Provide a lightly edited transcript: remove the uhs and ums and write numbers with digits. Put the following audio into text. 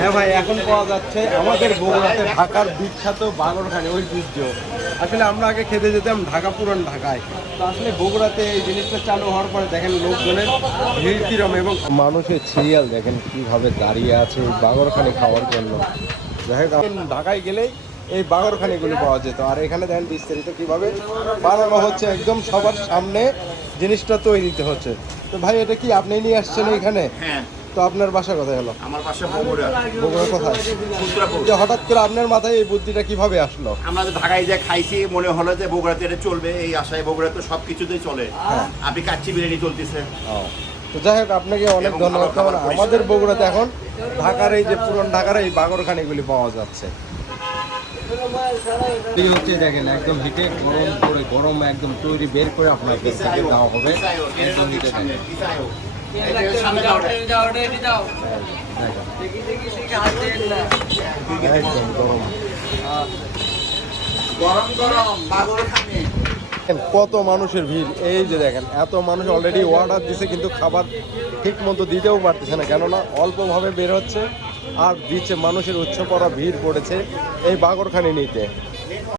হ্যাঁ ভাই, এখন পাওয়া যাচ্ছে আমাদের বগুড়াতে ঢাকার বিখ্যাত বাগরখানি ঐতিহ্য। আসলে আমরা আগে খেতে যেতাম ঢাকা, পুরান ঢাকায়। তো আসলে বগুড়াতে এই জিনিসটা চালু হওয়ার পরে দেখেন লোকজনের ভিড় কিরম এবং মানুষের সিরিয়াল দেখেন কিভাবে দাঁড়িয়ে আছে এই বাগরখানি খাওয়ার জন্য। যাই হোক, ঢাকায় গেলেই এই বাগরখানিগুলো পাওয়া যেত। আর এখানে দেখেন বিস্তারিত কিভাবে বানানো হচ্ছে, একদম সবার সামনে জিনিসটা তৈরিতে হচ্ছে। তো ভাই, এটা কি আপনি নিয়ে আসছেন এখানে? হ্যাঁ। তো আপনার বাসা কোথায় হলো? আমার বাসা বগুড়া। বগুড়া কোথায়? সূত্রাপুর। যে হঠাৎ করে আপনার মাথায় এই বুদ্ধিটা কিভাবে আসলো? আমরা তো ঢাকায় যে খাইছি, মনে হলো যে বগুড়াতে এটা চলবে, এই আশায়। বগুড়া তো সব কিছুতেই চলে। আপনি কাচ্চি বিরিয়ানি চলতেছে। তো যাই হোক, আপনাকে অনেক এবং ধন্যবাদ। ভালো খাবার কারণ পরিষেবা। আমাদের বগুড়াতে এখন ঢাকার এই যে পুরান ঢাকার এই বাগরখানিগুলি পাওয়া যাচ্ছে। এই হচ্ছে দেখেন একদম হিটে গরম করে, গরম একদম তৈরি বের করে আপনাকে দেওয়া হবে। একদম হিটে থাকে। একদম গরম। গরম গরম বাগরখানি। কত মানুষের ভিড়, এই যে দেখেন এত মানুষ অলরেডি অর্ডার দিছে, কিন্তু খাবার ঠিক মতো দিতেও পারতেছে না, কেননা অল্পভাবে বের হচ্ছে আর দিচ্ছে। মানুষের উচ্চ পড়া ভিড় পড়েছে এই বাগরখানি নিতে।